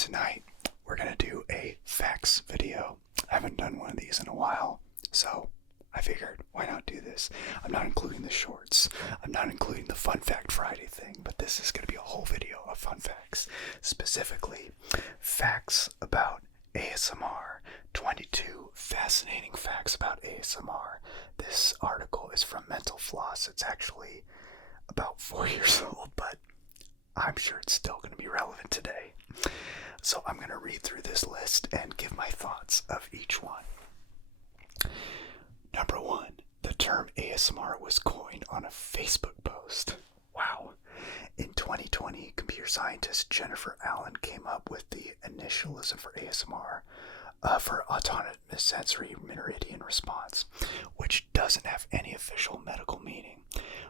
tonight we're going to do a facts video. I haven't done one of these in a while, so I figured, why not do this? I'm not including the shorts. I'm not including the Fun Fact Friday thing, but this is going to be a whole video of fun facts. Specifically, facts about ASMR. 22 fascinating facts about ASMR. This article is from Mental Floss. It's actually about 4 years old, but I'm sure it's still going to be relevant today. So I'm going to read through this list and give my thoughts of each one. Number 1, the term ASMR was coined on a Facebook post. Wow. In 2020, computer scientist Jennifer Allen came up with the initialism for ASMR, for autonomous sensory meridian response, which doesn't have any official medical meaning.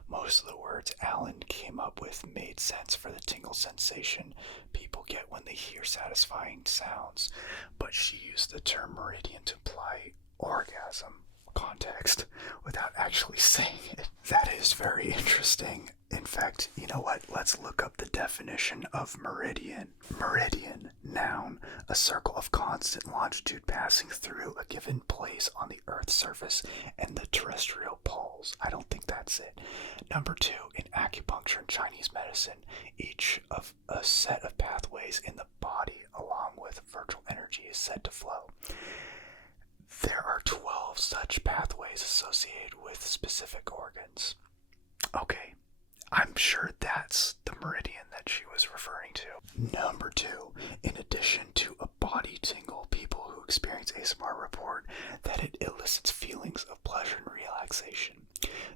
Most of the words Allen came up with made sense for the tingle sensation people get when they hear satisfying sounds, but she used the term meridian to imply orgasm context without actually saying it. That is very interesting. In fact, you know what? Let's look up the definition of meridian. Meridian, noun, a circle of constant longitude passing through a given place on the Earth's surface and the terrestrial poles. I don't think that's it. Number 2, in acupuncture and Chinese medicine, each of a set of pathways in the body along with virtual energy is said to flow. There are 12 such pathways associated with specific organs. Okay, I'm sure that's the meridian that she was referring to. Number 2, in addition to a body tingle, people who experience ASMR report that it elicits feelings of pleasure and relaxation.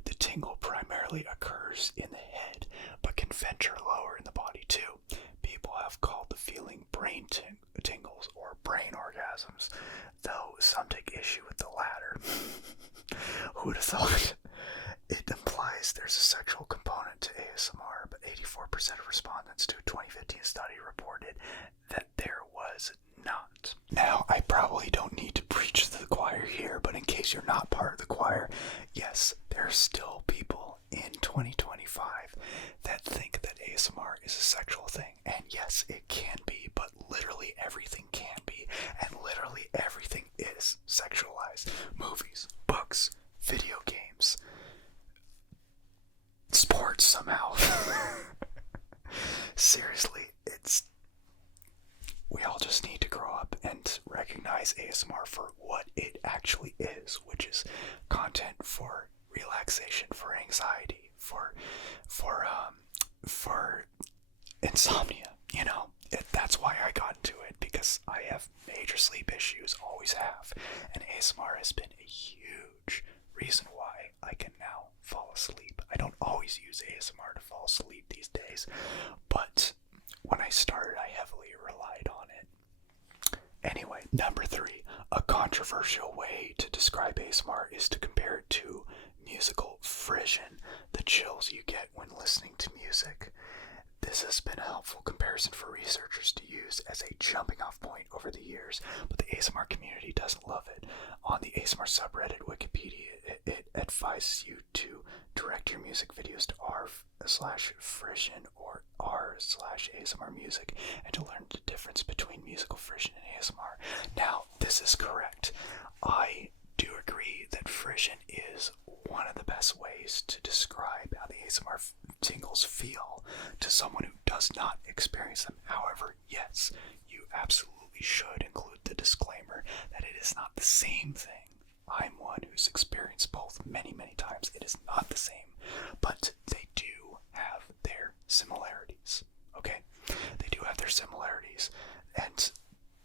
The tingle primarily occurs in the head, but can venture lower in the body too. People have called the feeling brain tingles or brain orgasms, though some take issue with the latter. Who would have thought? It implies there's a sexual component to ASMR, but 84% of respondents to a 2015 study reported that there was not. Now, I probably don't need to preach to the choir here, but in case you're not part of the choir, yes, there are still people in 2025 that think that ASMR is a sexual thing. And yes, it can be, but literally everything can be, and literally everything is sexualized. Movies, books, video games, sports somehow. Seriously, we all just need to grow up and recognize ASMR for what it actually is, which is content for relaxation, for anxiety, for insomnia. You know, that's why I got into it, because I have major sleep issues, always have, and ASMR has been a huge reason why I can now fall asleep. I don't always use ASMR to fall asleep these days, but when I started, I heavily relied on it. Anyway, number 3, a controversial way to describe ASMR is to compare it to musical frisson, the chills you get when listening to music. This has been a helpful comparison for researchers to use as a jumping off point over the years, but the ASMR community doesn't love it. On the ASMR subreddit Wikipedia, it advises you to direct your music videos to r/frisson or r/ASMR music, and to learn the difference between musical frisson and ASMR. Now, this is correct. I do agree that frisson is one of the best ways to describe how the ASMR tingles feel to someone who does not experience them. However, yes, you absolutely should include the disclaimer that it is not the same thing. I'm one who's experienced both many, many times. It is not the same, but they do have their similarities. Okay? They do have their similarities, and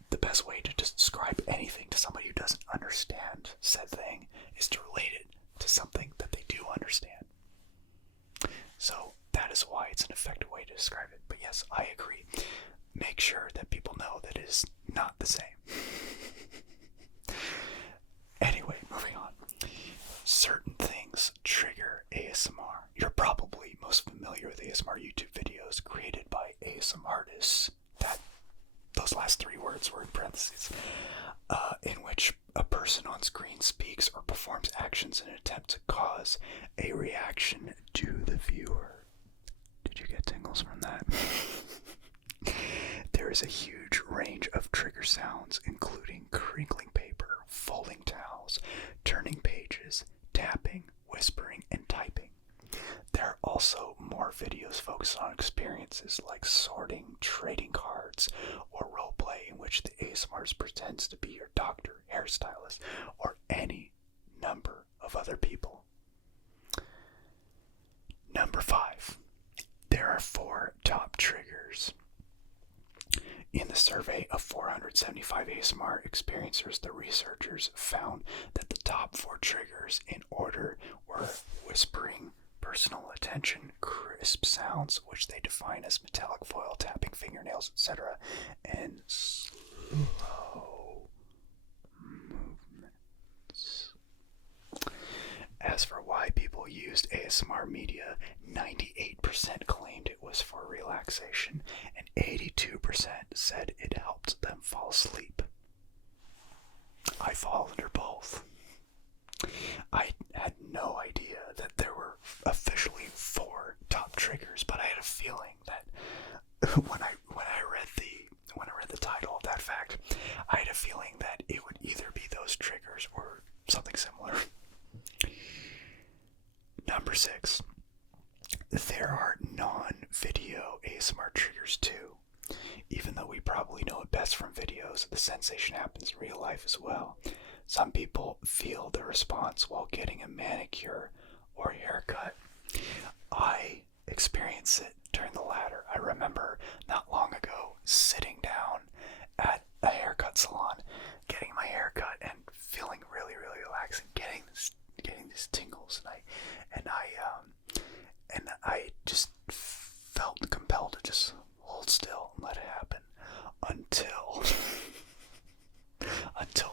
the best way to describe anything to somebody who doesn't understand said thing is to relate it to something that they do understand. So that is why it's an effective way to describe it. But yes, I agree. Make sure that people know that it is not the same. Anyway, moving on. Certain things trigger ASMR. You're probably most familiar with ASMR YouTube videos created by ASMR artists. Those last 3 words were in parentheses. In which a person on screen speaks or performs actions in an attempt to cause a reaction to the viewer. Did you get tingles from that? There is a huge range of trigger sounds, including crinkling paper, folding towels, turning pages, tapping, whispering, and typing. There are also more videos focused on experiences like sorting, trading cards, or roleplay in which the ASMR artist pretends to be your doctor, hairstylist, or any number of other people. Number 5. There are 4 top triggers. In the survey of 475 ASMR experiencers, the researchers found that the top 4 triggers in order were whispering, personal attention, crisp sounds, which they define as metallic foil, tapping, fingernails, etc., and slow movements. As for why people used ASMR media, 98% claimed it was for relaxation, and 82% said it helped them fall asleep. I fall under both. I had no idea that there were officially 4 top triggers, but I had a feeling that when I read the title of that fact, I had a feeling that it would either be those triggers or something similar. Number 6. There are non-video ASMR triggers too. Even though we probably know it best from videos, the sensation happens in real life as well. Some people feel the response while getting a manicure or haircut. I experience it during the latter. I remember not long ago sitting down at a haircut salon, getting my haircut and feeling really, really relaxing, getting these tingles, and I just felt compelled to just hold still and let it happen until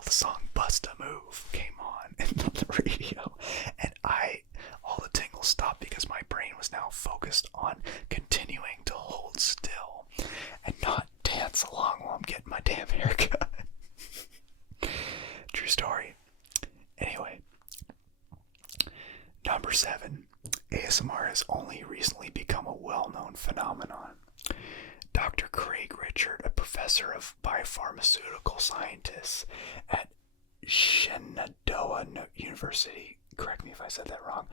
the song "Bust a Move" came on the radio, and all the tingles stopped because my brain was now focused on continuing to hold still and not dance along while I'm getting my damn haircut. True story. Anyway, number 7. ASMR has only recently become a well-known phenomenon. Dr. Craig Richard, a professor of biopharmaceutical scientists at Shenandoah University, correct me if I said that wrong,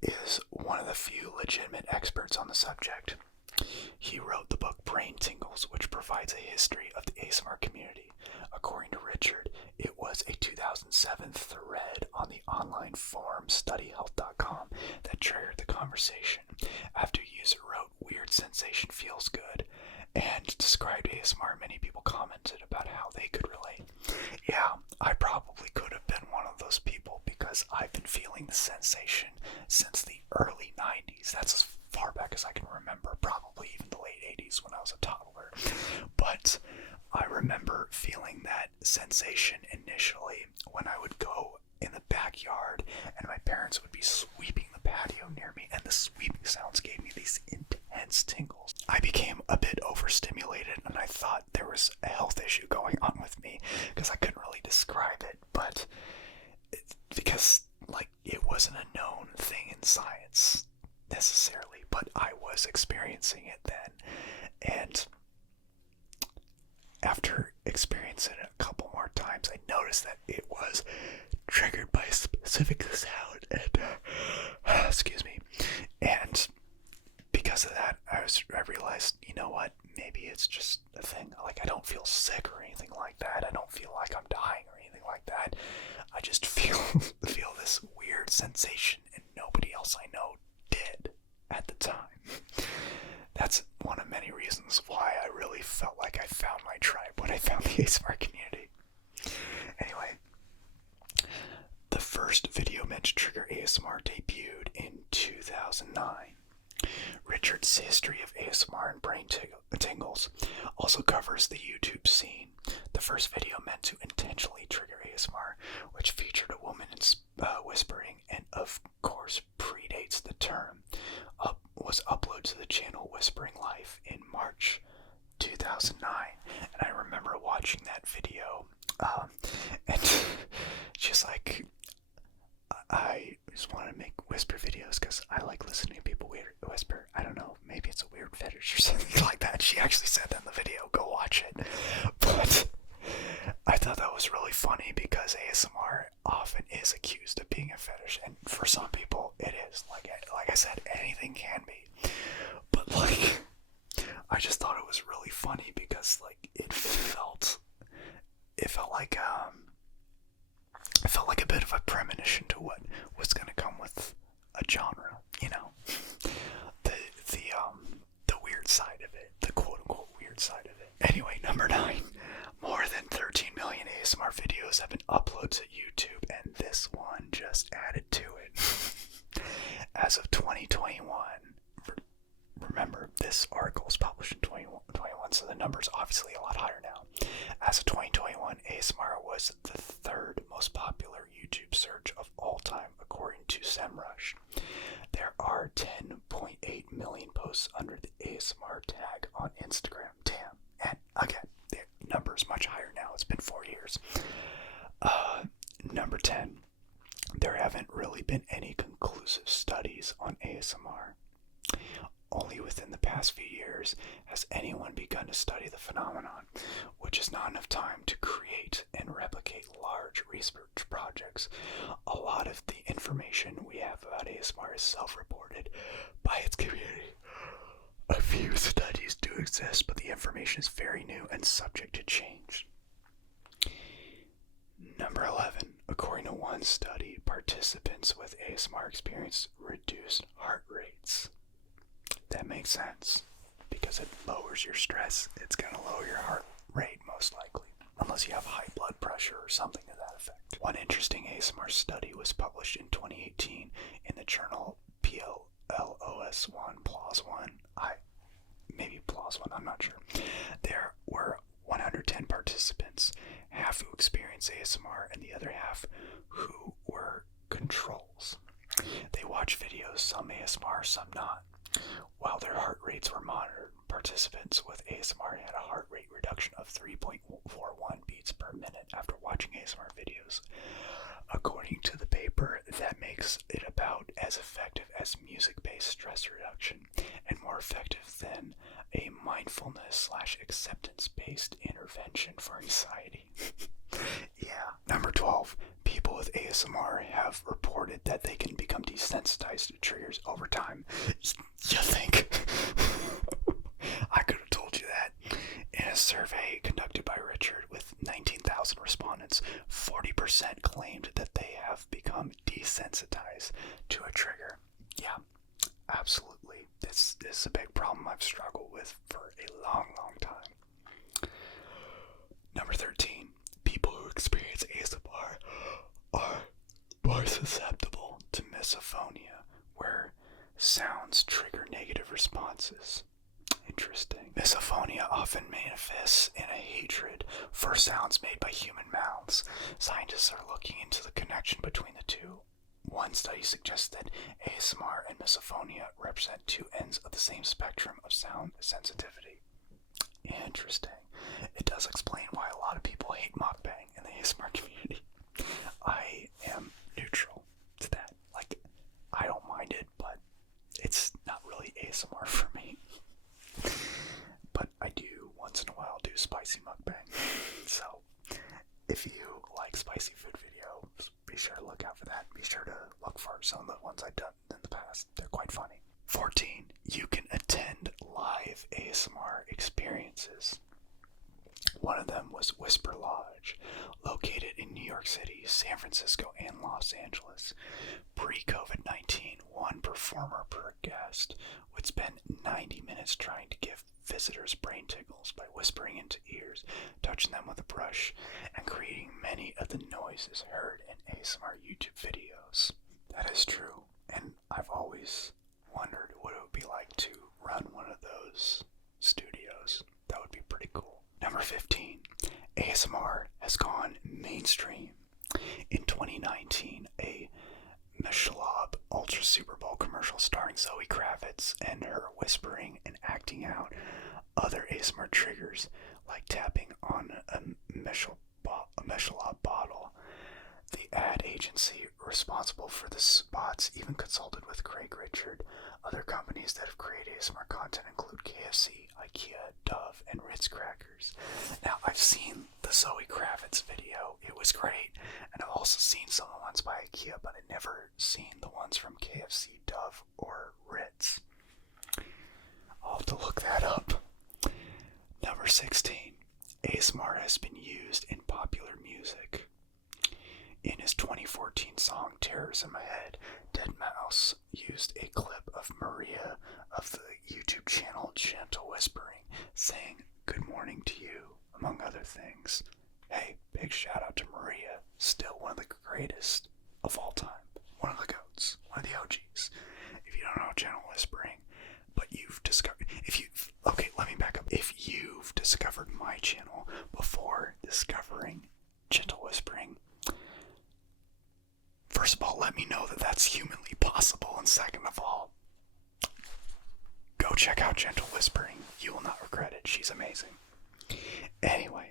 is one of the few legitimate experts on the subject. He wrote the book Brain Tingles, which provides a history of the ASMR community. According to Richard, it was a 2007 thread on the online forum studyhealth.com that triggered the conversation. After a user wrote, "Weird sensation feels good," and described ASMR, many people commented about how they could relate. Yeah, I probably could have been one of those people because I've been feeling the sensation since the early 90s. That's as far back as I can remember, probably even the late 80s when I was a toddler. But I remember feeling that sensation initially when I would go in the backyard and my parents would be sweeping the patio near me, and the sweeping sounds gave me these intense tingles. I became a bit overstimulated and I thought there was a health issue going on with me because I couldn't really describe it, but because it wasn't a known thing in science necessarily, but I was experiencing it then. And after experiencing it a couple more times, I noticed that it was triggered by a specific sound, and excuse me, and because of that, I realized, you know what, maybe it's just a thing. I don't feel sick or anything like that. I don't feel like I'm dying or anything like that. I just feel this weird sensation, and nobody else I know did at the time. That's one of many reasons why I really felt like I found my tribe when I found the ASMR community. Anyway, the first video meant to trigger ASMR debuted in 2009. Richard's history of ASMR and brain tingles also covers the YouTube scene. The first video meant to intentionally trigger ASMR, which featured a woman whispering and of course predates the term, was uploaded to the channel Whispering Life in March 2009. And I remember watching that video and just I just want to make whisper videos because I like listening to people whisper. I don't know, maybe it's a weird fetish or something like that. She actually said that in the video. Go watch it. But I thought that was really funny because ASMR often is accused of being a fetish, and for some people it is. Like I said, anything can be. But like, I just thought it was really funny because like it felt like a bit of a premonition to what was going to come with a genre, you know, the weird side of it, the quote unquote weird side of it. Anyway, number 9, more than 13 million ASMR videos have been uploaded to YouTube, and this one just added to it. As of 2021, remember this article was published in 2021, so the number's obviously a lot higher now. As of 2021, ASMR was the 3rd most popular YouTube search of all time, according to SEMrush. There are 10.8 million posts under the ASMR tag on Instagram. Damn. And again, the number's much higher now. It's been 4 years. Number 10. There haven't really been any conclusive studies on ASMR. Only within the past few years has anyone begun to study the phenomenon, which is not enough time to create and replicate large research projects. A lot of the information we have about ASMR is self-reported by its community. A few studies do exist, but the information is very new and subject to change. Number 11. According to one study, participants with ASMR experienced reduced heart rates. That makes sense, because it lowers your stress. It's going to lower your heart rate, most likely, unless you have high blood pressure or something to that effect. One interesting ASMR study was published in 2018 in the journal PLOS One. Maybe PLOS One, I'm not sure. There were 110 participants, half who experienced ASMR and the other half who were controls. They watched videos, some ASMR, some not. While their heart rates were monitored, participants with ASMR had a heart rate reduction of 3.41 beats per minute after watching ASMR videos. According to the paper, that makes it about as effective as music-based stress reduction and more effective than a mindfulness/acceptance-based intervention for anxiety. Yeah. Number 12. People with ASMR have reported that they can become desensitized to triggers over time. You think? I could have told you that. In a survey conducted by Richard with 19,000 respondents, 40% claimed that they have become desensitized to a trigger. Yeah, absolutely. This is a big problem I've struggled with for a long, long time. Number 13. People who experience ASMR are more susceptible to misophonia, where sounds trigger negative responses. Interesting. Misophonia often manifests in a hatred for sounds made by human mouths. Scientists are looking into the connection between the two. One study suggests that ASMR and misophonia represent two ends of the same spectrum of sound sensitivity. Interesting. It does explain why a lot of people hate mukbang in the ASMR community. I am neutral to that. Like, I don't mind it, but it's not really ASMR for me. But I do, once in a while, do spicy mukbang. So, if you like spicy food videos, be sure to look out for that. Be sure to look for some of the ones I've done in the past. They're quite funny. 14. You can attend live ASMR experiences. One of them was Whisper Lodge, located in New York City, San Francisco, and Los Angeles. Pre-COVID-19, one performer per guest would spend 90 minutes trying to give visitors brain tingles by whispering into ears, touching them with a brush, and creating many of the noises heard in ASMR YouTube videos. That is true, and I've always wondered what it would be like to run one of those studios. That would be pretty cool. Number 15. ASMR has gone mainstream. In 2019, a Michelob Ultra Super Bowl commercial starring Zoe Kravitz and her whispering and acting out other ASMR triggers like tapping on a Michelob bottle. The ad agency responsible for the spots even consulted with Craig Richard. Other companies that have created ASMR content include KFC, IKEA, Dove, and Ritz Crackers. Now, I've seen the Zoe Kravitz video. It was great. And I've also seen some of the ones by IKEA, but I've never seen the ones from KFC, Dove, or Ritz. I'll have to look that up. Number 16. ASMR has been used in popular music. In his 2014 song Terrorism Ahead, deadmau5 used a clip of Maria of the YouTube channel Gentle Whispering saying good morning to you, among other things. Hey, big shout out to Maria, still one of the greatest of all time. One of the GOATs, one of the OGs. If you don't know Gentle Whispering, but you've discovered, let me back up. If you've discovered my channel before discovering Gentle Whispering, first of all, let me know that that's humanly possible, and second of all, go check out Gentle Whispering. You will not regret it. She's amazing. Anyway,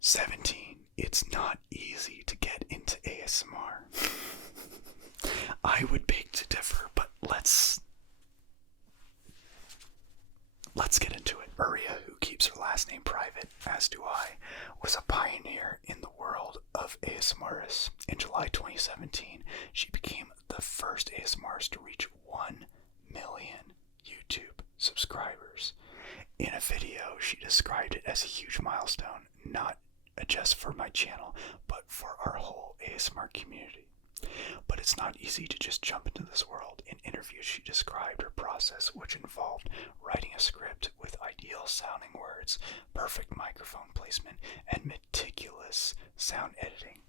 17. It's not easy to get into ASMR. I would beg to differ, but let's get into it. Maria, who keeps her last name private, as do I, was a pioneer in the world of ASMRists. In July 2017, she became the first ASMRist to reach 1 million YouTube subscribers. In a video, she described it as a huge milestone, not just for my channel, but for our whole ASMR community. But it's not easy to just jump into this world. In interviews, she described her process, which involved writing a script with ideal sounding words, perfect microphone placement, and meticulous sound editing.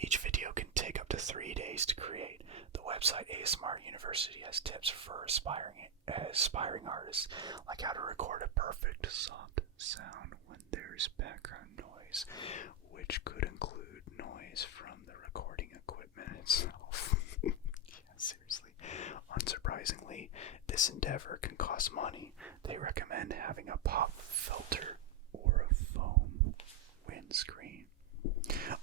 Each video can take up to 3 days to create. The website ASMR University has tips for aspiring artists, like how to record a perfect soft sound when there's background noise, which could include noise from the recording equipment itself. Yeah, seriously. Unsurprisingly, this endeavor can cost money. They recommend having a pop filter or a foam windscreen.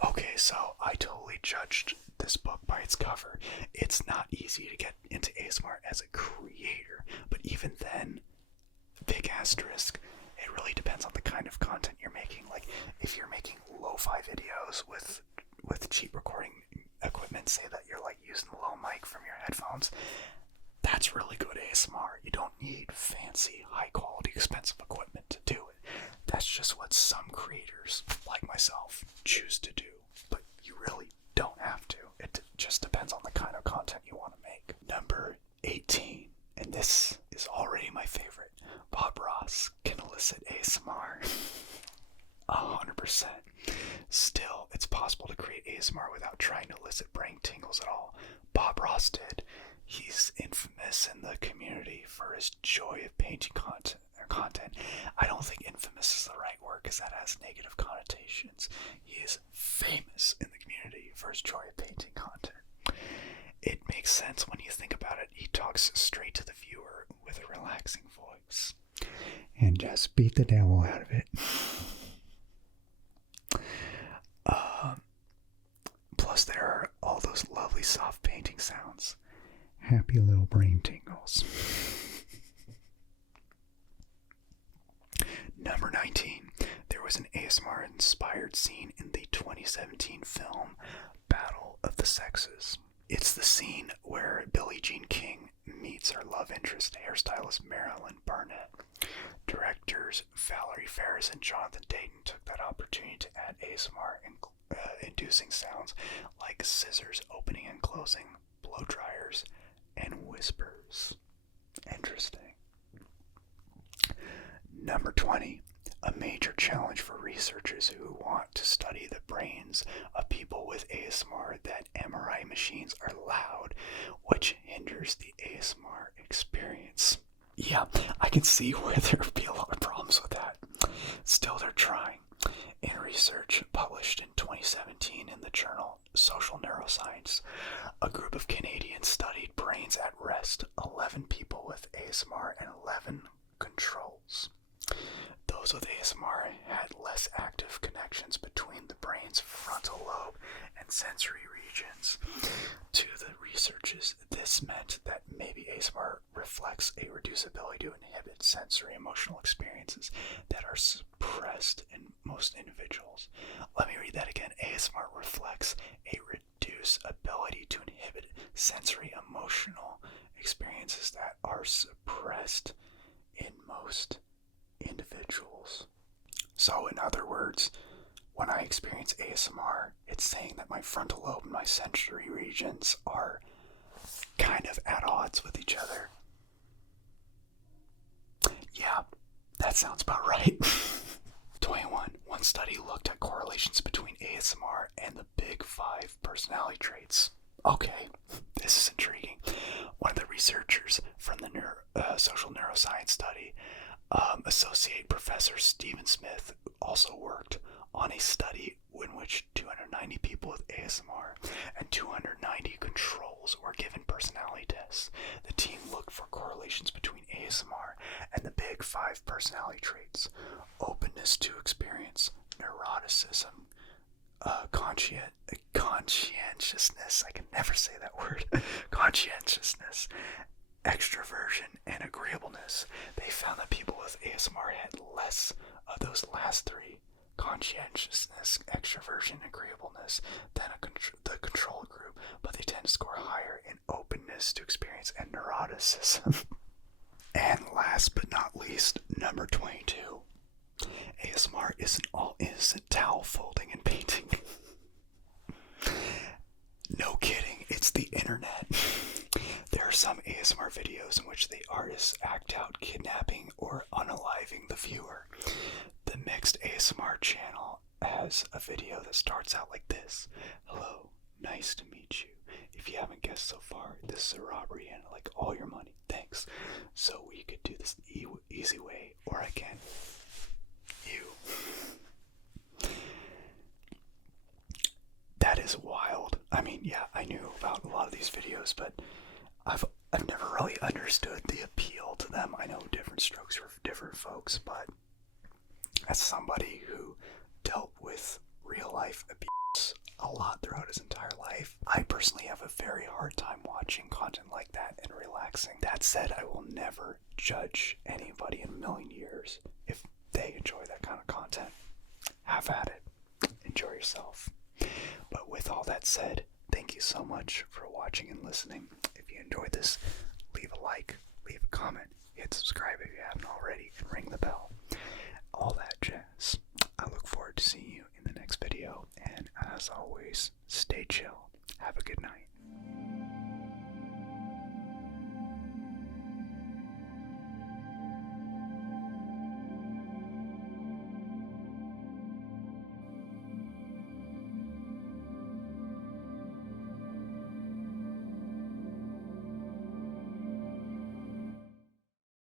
Okay, so I totally judged this book by its cover. It's not easy to get into ASMR as a creator, but even then, big asterisk, it really depends on the kind of content you're making. Like, if you're making lo-fi videos with cheap recording equipment, say that you're like using the low mic from your headphones, that's really good ASMR. You don't need fancy, high quality, expensive equipment to do it. That's just what some creators, like myself, choose to do. But you really don't have to. It just depends on the kind of content you want to make. Number 18, and this is already my favorite. Bob Ross can elicit ASMR. 100%. Still, it's possible to create ASMR without trying to elicit brain tingles at all. Bob Ross did. He's infamous in the community for his joy of painting content. I don't think infamous is the right word because that has negative connotations. He is famous in the community for his joy of painting content. It makes sense when you think about it. He talks straight to the viewer with a relaxing voice. And just beat the devil out of it. Plus, there are all those lovely soft painting sounds. Happy little brain tingles. Number 19. There was an ASMR-inspired scene in the 2017 film Battle of the Sexes. It's the scene where Billie Jean King meets her love interest, hairstylist Marilyn Barnett. Directors Valerie Ferris and Jonathan Dayton took that opportunity to add ASMR inducing sounds like scissors opening and closing, blow dryers, and whispers. Interesting. Number 20. A major challenge for researchers who want to study the brains of people with ASMR that MRI machines are loud, which hinders the ASMR experience. Yeah, I can see where there would be a lot of problems with that. Still, they're trying. In research published in 2017 in the journal Social Neuroscience, a group of Canadians studied brains at rest, 11 people with ASMR and 11 controls. Those with ASMR had less active connections between the brain's frontal lobe and sensory regions. To the researchers, this meant that maybe ASMR reflects a reduced ability to inhibit sensory emotional experiences that are suppressed in most individuals. Let me read that again. ASMR reflects a reduced ability to inhibit sensory emotional experiences that are suppressed in most individuals. So, in other words, when I experience ASMR, it's saying that my frontal lobe and my sensory regions are kind of at odds with each other. Yeah, that sounds about right. 21. One study looked at correlations between ASMR and the big 5 personality traits. Okay, this is intriguing. One of the researchers from the social neuroscience study, Associate Professor Stephen Smith, also worked on a study in which 290 people with ASMR and 290 controls were given personality tests. The team looked for correlations between ASMR and the big 5 personality traits: openness to experience, neuroticism, conscientiousness, I can never say that word, conscientiousness, extroversion, and agreeableness. They found that people with ASMR had less of those last 3, conscientiousness, extroversion, agreeableness, than the control group, but they tend to score higher in openness to experience and neuroticism. And last but not least, number 22. ASMR isn't all innocent towel folding and painting. No kidding, it's the internet. There are some ASMR videos in which the artists act out kidnapping or unaliving the viewer. The Mixed ASMR channel has a video that starts out like this: "Hello, nice to meet you. If you haven't guessed so far, this is a robbery and I'd like all your money. Thanks. So we could do this easy way, or I can. You." That is wild. I mean, yeah, I knew about a lot of these videos, but I've never really understood the appeal to them. I know different strokes for different folks, but as somebody who dealt with real life abuse a lot throughout his entire life, I personally have a very hard time watching content like that and relaxing. That said, I will never judge anybody in a million years if they enjoy that kind of content. Have at it. Enjoy yourself. But with all that said, thank you so much for watching and listening. If you enjoyed this, leave a like, leave a comment, hit subscribe if you haven't already, and ring the bell. All that jazz. I look forward to seeing you in the next video, and as always, stay chill. Have a good night.